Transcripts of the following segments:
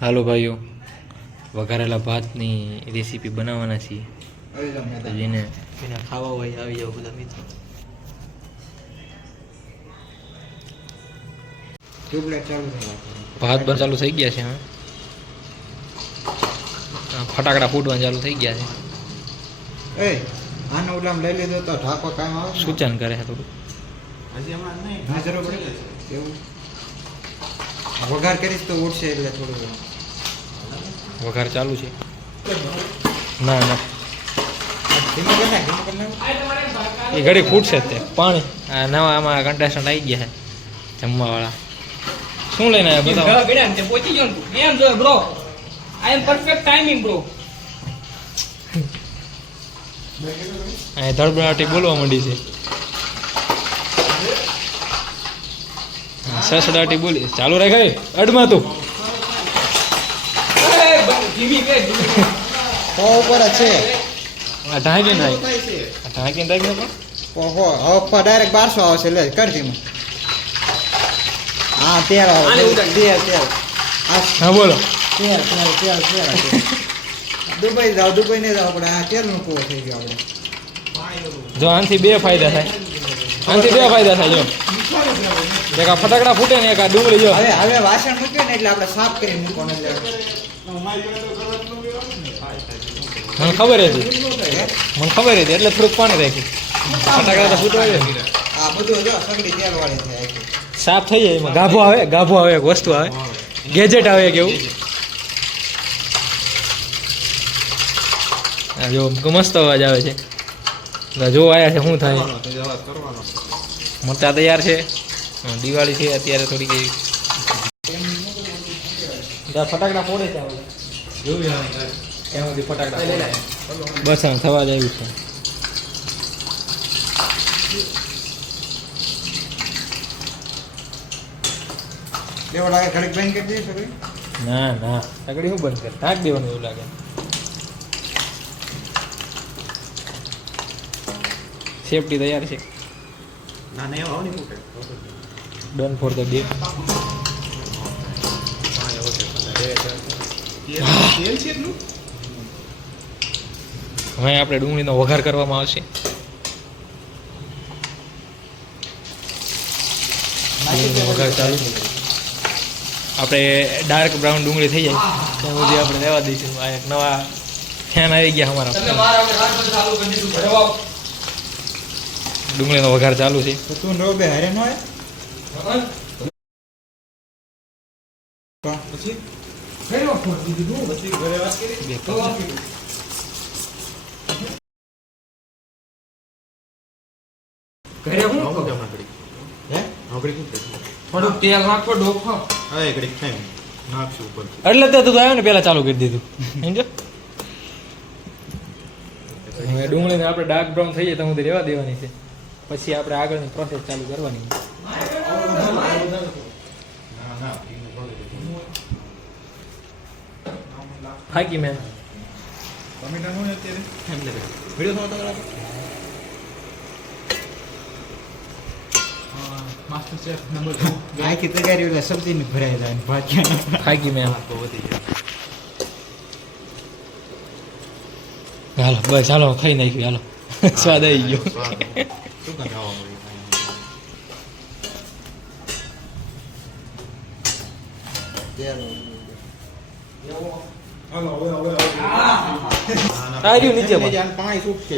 હાલો ભાઈઓ વઘારેલા ભાતની રેસીપી બનાવવાના છીએ. તો જેને જેને ખાવા હોય આવી જાવ બધા મિત્રો. ભાત પણ ચાલુ થઈ ગયા છે હા. ફટાકડા ફૂટવાનું ચાલુ થઈ ગયા છે. એ આનો ઉલામ લઈ લીધો તો ઢાકો કામ આવે સૂચન કરે છે થોડું. ના જરૂર જશે એવું? વઘાર કરીશ તો ઉઠશે એટલે થોડું વઘાર ચાલુ છે. ના ના. એ ઘડી ફૂટશે તે. પાણી. આ નવા આમાં કન્ટેસ્ટન્ટ આવી ગયા છે. જમવાવાળા. શું લઈને આવ્યા બધા પહોંચી ગયો એમ જો bro I am perfect timing bro. અહીં ધડબડાટી બોલવા માંડી છે. સસડાટી બોલી. ચાલુ રાખાય અડમાં તું. કે ઉપર જ છે. ઢાંકી નાખી. ઢાંકી આ ઢાંકીને રાખ ને પણ ઓહો હવે ડાયરેક્ટ બારસો આવશે. લે કર ધીમો. હા તેર આવે. તેર. આ હા બોલો. તેર તેર તેર તેર. દુબઈ જાવ દુબઈ નહીં જાવ આપણે. આ તેલનું કૂવો થઈ ગયો આપણે. જો આનથી બે ફાયદા થાય. આનથી બે ફાયદા થાય જો. એક આ ફટાકડા ફૂટે ને એક આ ડુંગળી જો. હવે હવે વાસણ મૂક્યું ને એટલે આપણે સાફ કરી મૂકવાનું મને ખબર હતી. મને ખબર હતી, એટલે થોડુંક પાણી રાખ્યું. ફટાકડા તો ફૂટવા. સાફ થઈ જાય એમાં. ગાભો આવે ગાભો આવે, એક વસ્તુ આવે. ગેજેટ આવે એક એવું. જો, મસ્ત અવાજ આવે છે. જો આયા છે, શું થાય? મોટા તૈયાર છે. દિવાળી છે, અત્યારે થોડીક એવી. ફટાકડા ફોડે છે એમાંથી ફટાકડા બસ હા, થવા જ આવ્યું છે. કેવો લાગે ઘડીક બંધ કરી દઈએ સગડી ના ના. સગડી શું બંધ કર? નાખ દેવાનું એવું લાગે. સેફટી તૈયાર છે. Done for the day. હવે આપણે ડુંગળીનો વઘાર કરવામાં આવશે. વઘાર ચાલુ. આપણે ડાર્ક બ્રાઉન ડુંગળી થઈ જાય. ત્યાં સુધી આપણે રહેવા દઈશું. આ એક નવા ફેન આવી ગયા અમારા. મારા હવે રાત બધું ચાલુ કરી દીધું. ઘરે વાવ. ડુંગળીનો વઘાર ચાલુ છે. તું રો બે હારે નો હોય. પછી? ફોન દીધું. ઘરે હું? થોડુંક તેલ નાખો ડોફો એટલે તે તું આવ્યો ને પેલા ચાલુ કરી દીધું. સમજો? હવે ડુંગળીને આપણે ડાર્ક બ્રાઉન થઈ જાય તો સુધી રહેવા દેવાની છે. પછી આપણે આગળની પ્રોસેસ ચાલુ કરવાની ફાકી મેં ટમેટા નો અત્યારે વિડિયો તૈયારી એટલે સબ્જી ને ભરાઈ જાય ને ભાત ક્યાં ફાકી મેં હાલો બસ હાલો ખાઈ નાખ્યું હાલો સ્વાદ આવી ગયો નીચે પાણી છૂટશે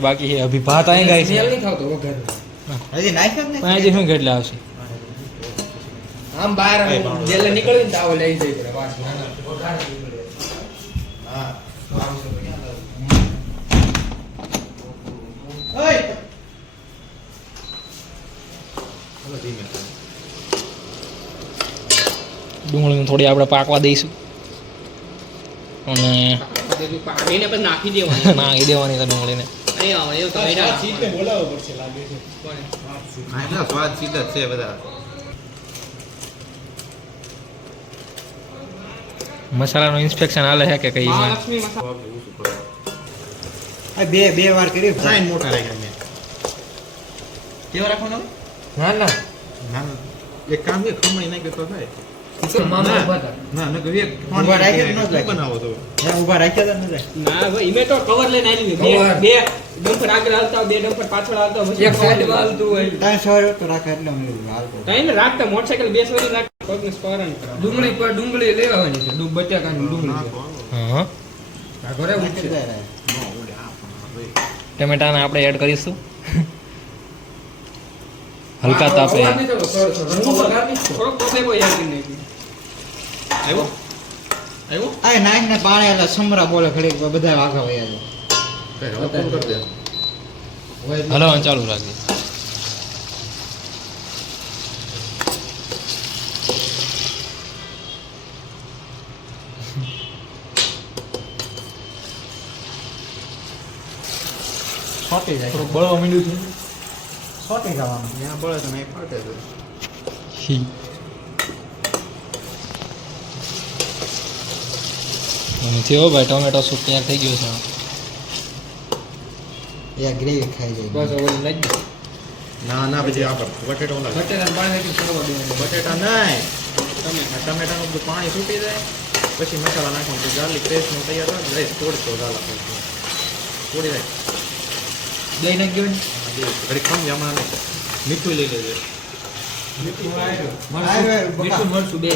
બાકી છે અભી ભાત અહીં ગાય છે. નહીં થતો વઘારનો. હજી નાખ્યો જ પણ શું કેટલા આવશે? આમ બહાર જેલે નીકળ્યું ને તો લઈ જઈ પડે. વઘાર નીકળે. હા ડુંગળીને થોડી આપણે પાકવા દઈશું. અને નાખી દેવાનું. નાખી દેવાની ડુંગળીને. અહીં આવો, એવું તો બેઠા કોણે? આના સ્વાદ સીધા જ છે બધા. મસાલાનું ઇન્સ્પેક્શન હાલે છે કે કઈ મહાલક્ષ્મી મસાલા. આ બે બે વાર કરી મોટા રાખ્યા મેં કેવા રાખવાનો? ના ના. એક કામ છે ખમણી નાખ્યો તો થાય. રાખતા મોટરસાઇકલ બે. ડુંગળી પર ડુંગળી લેવાની છે ડુંગ બટાકાની ડુંગળી. હા ઘરે ટમેટાને આપણે એડ કરીશું હલકા તાપે અવાજ નહીં થતો, sorry, sorry. રંગો વઘાર નહીં થતો. થોડોક પોસેકો યાદ કરી નાખ્યું. આવ્યો આવ્યો? તાપે નાઈન એટલે સમરા બોલે ઘડીક બધા વાઘા વયા ચાલુ રાખીએ જાય. બળવા માંડ્યું છે. સોટી જવાનું ત્યાં પડે તો નહીં ફાટે તો. થયો ભાઈ ટોમેટો સૂપ તૈયાર થઈ ગયો છે યા ગ્રેવી ખાઈ જાય. બસ ઓલી ગયો દો. ના ના પછી આગળ બટેટા ઓલા. બટેટા પાણી નાખી છોડવા દેવાનું. બટેટા નાય ટમેટા ટમેટાનું બધું પાણી છૂટી જાય. પછી મસાલા નાખવાનું તો ગાર્લિક પેસ્ટનું તૈયાર થાય ને તોડતો ગાલા તોડી જાય દહીં નાખી. ઘડી ખમ હમણાં મીઠું લઈ લેજે. મીઠું મરચું? બે.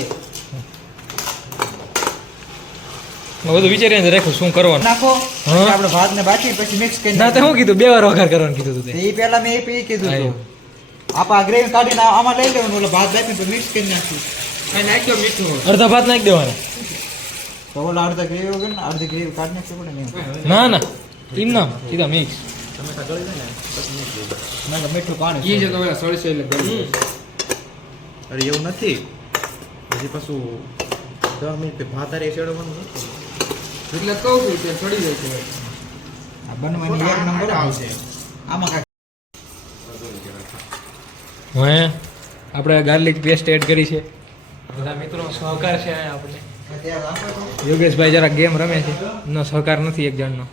બધું વિચારીને રાખ્યું શું કરવાનું. નાખો. આપણે ભાત ને બાકી પછી મિક્સ કરી ના તે કીધું બે વાર વઘાર કરવાનું કીધું તું એ પહેલા મેં એ કીધું. હતું આપણે ગ્રેવી કાઢીને આમાં લઈ લેવાનું એટલે ભાત બાફીને પછી મિક્સ કરી નાખ્યું અહીં નાખી મીઠું અડધા ભાત નાખી દેવાના. તો ઓલા અડધા ગ્રેવી વગર ને અડધી ગ્રેવી કાઢી નાખશે પડે ના ના એમ ના સીધા મિક્સ ટમેટા ગળી જાય ને પછી મૂકી દેજો. ના મીઠું પાણી ઈ છે તો પેલા સળસે એટલે ગળી અરે એવું નથી. પછી પાછું દસ મિનિટ ભાતારે ચડવાનું નથી. એટલે કહું છું કે ચડી જાય છે. આ બનવાની એક નંબર આવશે. આમાં કાંઈ હવે આપણે ગાર્લિક પેસ્ટ એડ કરી છે. બધા મિત્રો સહકાર છે અહીંયા આપણે. અત્યારે આપો તો. યોગેશભાઈ જરા ગેમ રમે છે. એમનો સહકાર નથી એક જણનો.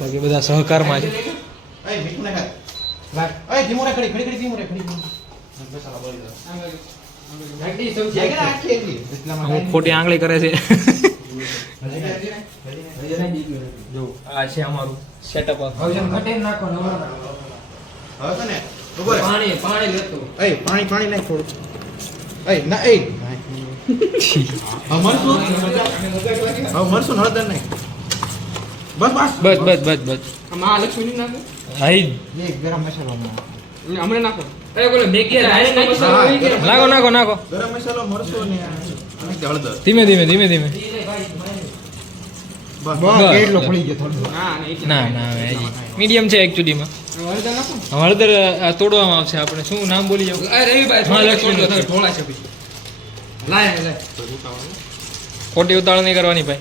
બાકી બધા સહકારમાં છે. એ ધીમું ધીમું કાંઈ ખોટી આંગળી કરે છે હજી નહીં, હજી નહીં, હજી નહીં. જો આ છે અમારું સેટઅપ હવે જેમ નાખો હવે નાખો. ને પાણી પાણી લેતો. એ પાણી પાણી નાખ થોડું એ ના એ મરશું? હવે મરશું ને હળદર બસ બસ. બસ બસ બસ બસ. આમાં આ લક્ષ્મી નાખો હાઈ ગરમ મસાલો હમણાં નાખો. નાખો નાખો નાખો ગરમ મસાલો મરશું ને હળદર ધીમે ધીમે ધીમે ધીમે. મીડિયમ છે એકચ્યુઅલીમાં હળદર નાખો. ને. હળદર આ તોડવામાં આવશે આપણે. શું નામ બોલી જાવ ખોટી ઉતાળ નહીં કરવાની ભાઈ.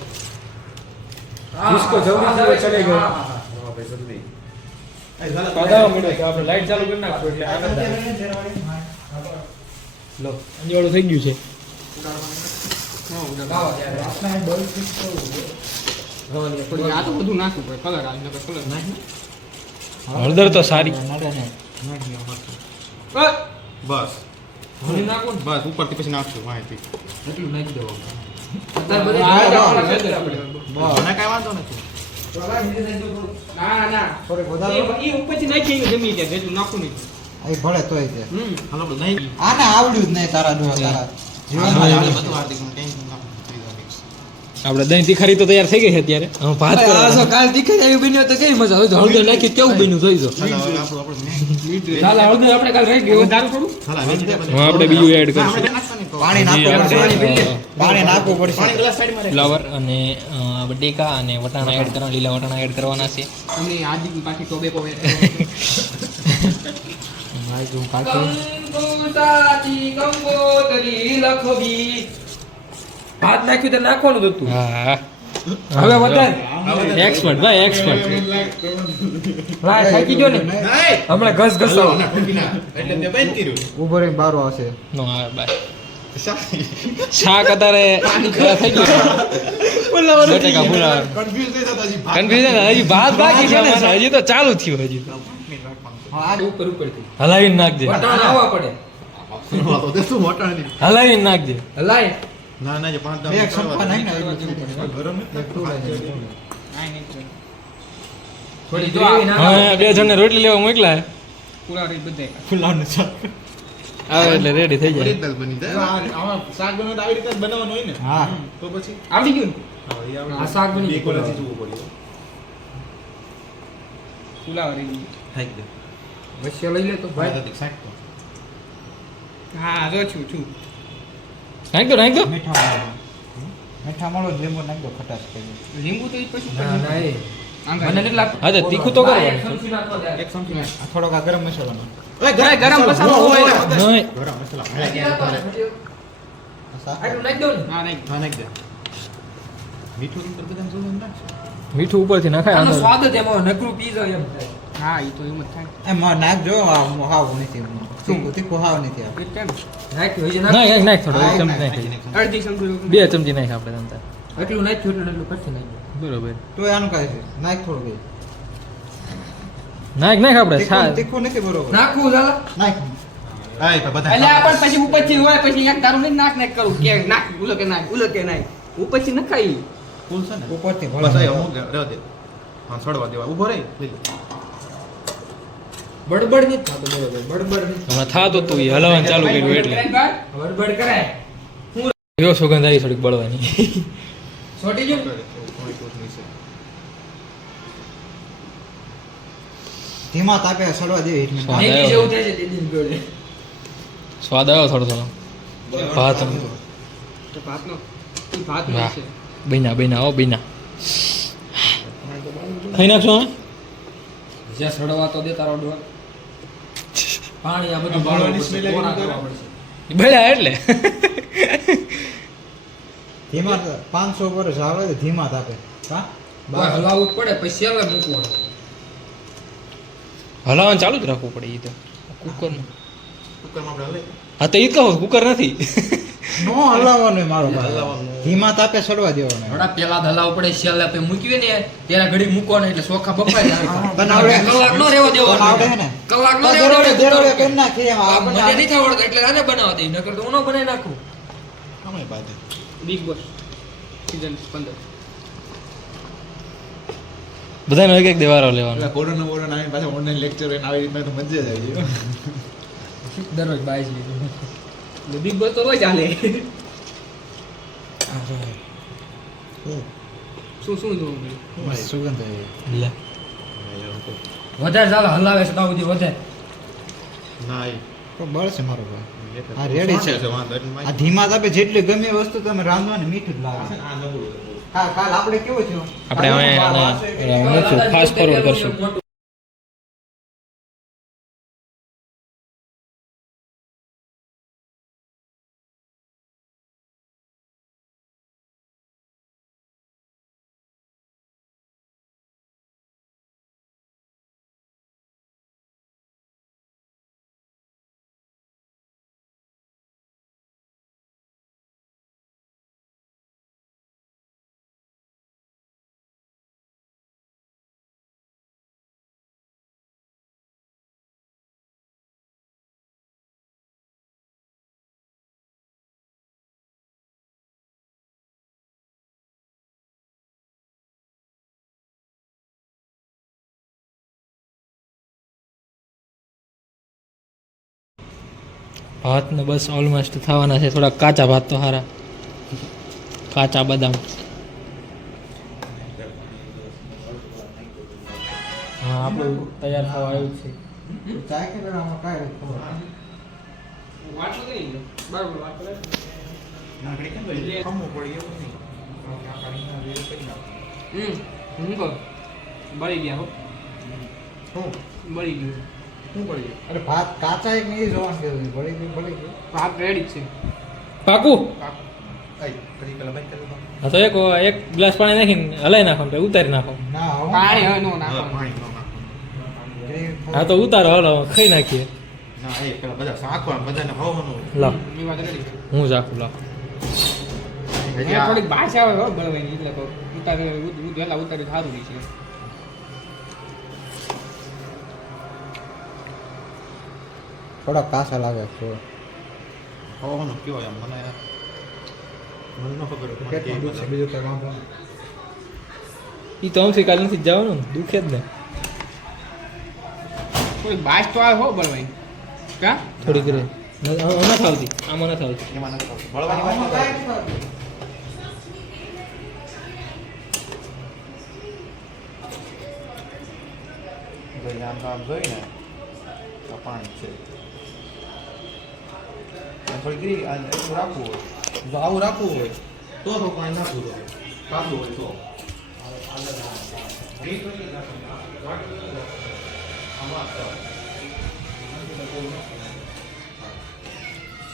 આપણે લાઈટ ચાલુ કરી નાખશું એટલે આનંદ થઈ ગયું છે. હળદર તો સારી. બસ. બસ ઉપરથી પછી નાખશું માહિતી. એટલું નાખી દેવાનું. કાંઈ વાંધો નથી. ના ના. થોડીક વધારે એ એ ઉપરથી નાખી જમી નહીં ભલે તોય તે હમ. હાલો નહીં આને આવડ્યું જ નહીં તારા ડોહા તારા જીવનમાં. બધું ટેન્શન ના થઈ જાય mix. આપણે દહીં તીખારી તો તૈયાર થઈ ગઈ છે અત્યારે. હું ભાત કરો કાલ તીખારી આવી બન્યો તો કઈ મજા આવે હળદર નાખી કેવું બન્યું જોઈ જો? હાલો, હવે હળદર આપણે કાલ રહી ગયું વધારું કરું હું આપણે બીજું એડ કરીશું. પાણી નાખવું પડશે. પાણી નાખવું પડશે. પાણી ગ્લાસ સાઈડમાં રાખ. ફ્લાવર અને બટેકા અને વટાણા એડ કરવાના લીલા વટાણા એડ કરવાના છે. તમને આદિ પાછી ટોબે કંકોત્રી કંકોત્રી લખવી ભાત નાખ્યું તો નાખવાનું જ હતું. હા. હવે વધારે. એક્સપર્ટ ભાઈ એક્સપર્ટ ભાઈ થાકી ગયો ને? હમણાં ઘસ ઘસાવો. એટલે તે બંધ કર્યું. ઊભો રહીને બારો આવશે. નો આવે બાય. શાક. અત્યારે થઈ ગયું. કન્ફ્યુઝન હજી ભાત. બાકી છે ને હજી તો ચાલુ થયું હજી. ઉપર ઉપરથી નાખજે. પડે. હલાવીને નાખજે. હલાય. ના ના જે પાંચ બે એક સંપા નહીં ને. ગરમ થોડી જો હા બે જણને રોટલી લેવા મોકલા પૂરા રહી બધે ફુલાવનું શાક આવે એટલે રેડી થઈ જાય. રીતે બની જાય. આ- આમાં શાક બનાવવાનું આવી રીતે જ બનાવવાનું હોય ને. હા. તો પછી? આવડી ગયું ને? હા, આ શાક બની ગયું. કોલાથી જોવું પડે. પુલાવ રહી થઈ ગયું. વચ્ચે લઈ લે તો ભાઈ. ભાઈ શાક તો. હા જો છું છું. નાખ દો નાખ દો મીઠા મળો મીઠા મળો લીંબુ નાખ ખટાશ કરી લીંબુ તો પછી ના ના એ. મને નથી લાગતું હા તીખું તો ભાઈ, એક ચમચી નાખો. થોડોક આ ગરમ મસાલો નાખ. ગરમ- ગરમ મસાલો હોય. નહીં. ગરમ મસાલા. નાખી નાખો ને, ફટી. આ શાક. આટલું નાખી દો ને. હા નહીં હા નાખ દે. મીઠું ઉપર જોવાનું મીઠું ઉપરથી નખાય આનો સ્વાદ જ એમાં નકરું પી જાય એમ હા એ તો એમ જ થાય. એમ નાખજો આ હાવ નથી. તીખું તીખું હાવ નથી આ. એક કેમ? નાખ્યું હજી નાખ નાખ નાખ થોડો એક ચમચી નાખ, નાખ નાખ. અડધી સમજી બે ચમચી નાખ આપણે. એટલું નાખ્યું એટલે એટલું પછી નાખ્યું. બરોબર. તો આનું કાય છે? નાખ થોડું ભાઈ નાખ નાખ આપણે તીખું નથી બરોબર. નાખવું ચાલો. નાખ. એટલે પણ પછી ઉપરથી હોય પછી એક તારું નહીં નાક નાક કરું. કે નાક ઉલો કે નાક ઉલો કે નાક ઉપરથી નખાય. ફૂલ છે ને ઉપરથી બસ અમુક રહેવા દે હા છોડવા દેવા. ઊભો રહી. બડબડ નથી થતું બરોબર બડબડ નથી હમણાં થાતું તું એ હલાવવાનું ચાલુ કર્યું એટલે. બડબડ કરાય. એવો સુગંધ આવી થોડીક બળવાની. છોટી નીચે. ધીમા તાપે સડવા દેવી એટલે સ્વાદ આવ્યો. જેવું થાય છે દીદી જોડે. સ્વાદ આવ્યો થોડો થોડો. ભાત તો ભાતનો ભાત છે. બૈના બૈના ઓ બૈના. ખાઈ નાખશો જ્યાં સડવા તો દે તારો ડોર પાણી આ બધું બાળવાની. બળ્યા એટલે. ધીમા પાંચસો વર્ષ આવે તો ધીમા તાપે. હા? હલાવવું જ પડે પછી સેલે મૂકવું હલાવવાનું ચાલુ જ રાખવું પડે એ તો. કુકરમાં કુકરમાં આપણે હા તો એ કહું કુકર નથી. નો હલાવવાનું મારો. હલાવવાનું. ધીમા તાપે સડવા દેવાનું. થોડા પેલા જ પડે શેલ આપે મૂકીએ ને ત્યારે ઘડી મૂકવાનું એટલે ચોખા બફાઈ જાય. પણ આવડે? કલાક નો રહેવા દેવાનો. આવડે ને. કલાક નો રહેવા દેવાનો. જરૂર કરી દેવાનો નાખીએ એમ. આ આપણને મને નથી આવડતું એટલે આને બનાવવા દે. નકર તો ઉનો બનાવી નાખું. અમે બાદ. બિગ બોસ સીઝન 15 બધાનો એક એક દેવારો લેવાનો. પેલા કોરોના બોરોના આવીને પાછા ઓનલાઈન લેક્ચર હોય આવી રીતના તો મજા જ આવી દરરોજ બાઈસ લીધું. બિગ બોસ તો રોજ ચાલે શું શું જોવું સુગંધ લે. વધારે ચાલો હલાવે છે સુધી વધારે ના, એ છે બળશે મારો ભાઈ. આ રેડી છે. આ ધીમા તાપે જેટલી ગમે એ વસ્તુ તમે રાંધો ને મીઠું જ લાગે આ છે. કાલ આપણે કેવું થયું? આપણે હવે ફાસ્ટ ફોરવર્ડ કરશું? ભાત ને બસ ઓલમોસ્ટ થવાના છે. થોડા કાચા ભાત તો સારા કાચા બદામ. હા આપણું તૈયાર થવા આવ્યું છે. ચા કે આમાં કાંઈ વાટલો કઈ બરાબર વાત નાગડી કેમ કરી? ખમવું પડી એવું નહીં. હમ હું બળી ગયા હો? બળી ગયું. શું પડી? ગયું? અરે ભાત કાચા એક નહીં જોવાનું કે બળી ગયું ભળી ગયું. ભાત રેડી છે. પાકું. હા તો એક એક ગ્લાસ પાણી નાખીને હલાઈ નાખો ને ઉતારી નાખો પાણી હવે નો હા, નાખવાનું પાણી ન નાખવાનું. ગ્રેવી હા તો ઉતારો હાલો ખાઈ નાખીએ. હું ચાખું લાવ થોડીક ભાષા આવે હો બળવાની એટલે ઉતારે ઉતારે સારું રહી છે. થોડા કાસા લાગે થોડા ખાવાનો કેવો એમ? મને મને ન ખબર બીજું વાંધો નહીં એ તો અમથી કાલ નથી જવાનું. ને દુખે જ ને. કોઈ બાસ તો આવે હો બળવાઈ. કા? થોડીક રે નથી થાવતી આમાં નથી આવતી. એમાં નથી આવતું. બળવાની વાત આમ તો આમ જોઈને પાણી છે. આમ થોડી ગ્રી આ એટલું રાખવું હોય. જો આવું રાખવું હોય તો તો પાણી નાખવું જોઈએ કાપવું હોય તો.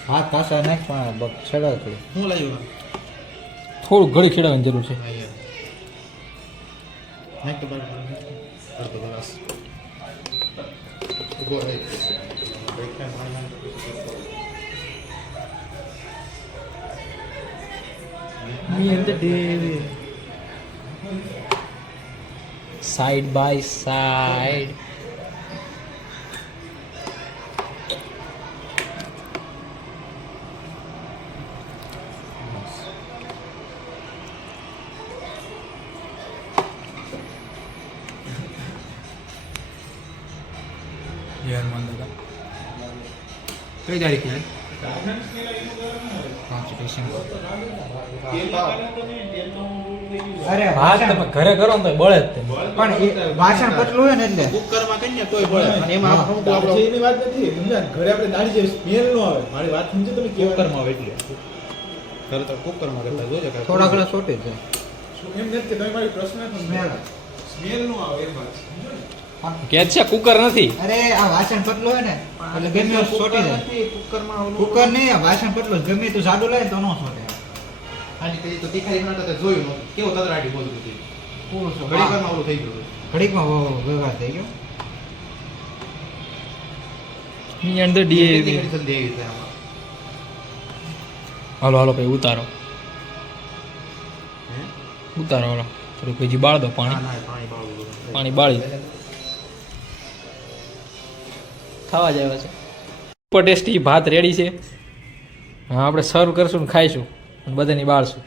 હાથ પાછા નાખ પણ છેડા હું લાવ્યું થોડું ઘડી ખેડાવવાની જરૂર છે. નાખ તો બરાબર અડધો ગ્લાસ ઉભો રહે બ્રેક ટાઈમ પાણી નાખ. સાઈડ બાય સાઈડ કઈ તારીખે અરે વાસણ તમે ઘરે કરો ને તો બળે જ પણ એ વાસણ પતલું હોય ને એટલે. કુકરમાં કરીને તોય બળે. અને એમાં આપણું આપણો એની વાત નથી. સમજ્યા? ઘરે આપણે દાળી જે સ્મેલ નો આવે. મારી વાત સમજો તમે કેવા કુકરમાં આવે એટલે. ઘરે તો કુકરમાં કરતા જોજો કે થોડા ઘણા છોટે જાય એમ નથી કે તમે મારી પ્રશ્ન સ્મેલ. સ્મેલ નો આવે એમ વાત. કે છે કુકર નથી. અરે આ વાસણ પતલું હોય ને એટલે ગમે સોટી જાય. કુકરમાં કુકર નહીં આ વાસણ પતલું. ગમે તું સાદું લાય તો ન સોટે. ખાલી તે તો તીખારી બનાવતા તે જોયું નહોતું. કેવું તતરાટી બોલતું હતું. ઘડીકવારમાં ઓલું થઈ ગયું. ઘડીકમાં વ્યવહાર થઈ ગયો? મી એન્ડ ધ ડી કેટલી ઘડી સંધિ આવી છે આમાં? હાલો હાલો ભાઈ ઉતારો. ઉતારો હાલો. થોડુંક હજી બાળ દો પાણી. પાણી. બાળી ખાવા જ આવ્યા છે. ઉપર ટેસ્ટી ભાત રેડી છે. હા આપણે સર્વ કરશું ને ખાઈશું. બધાની બાળશું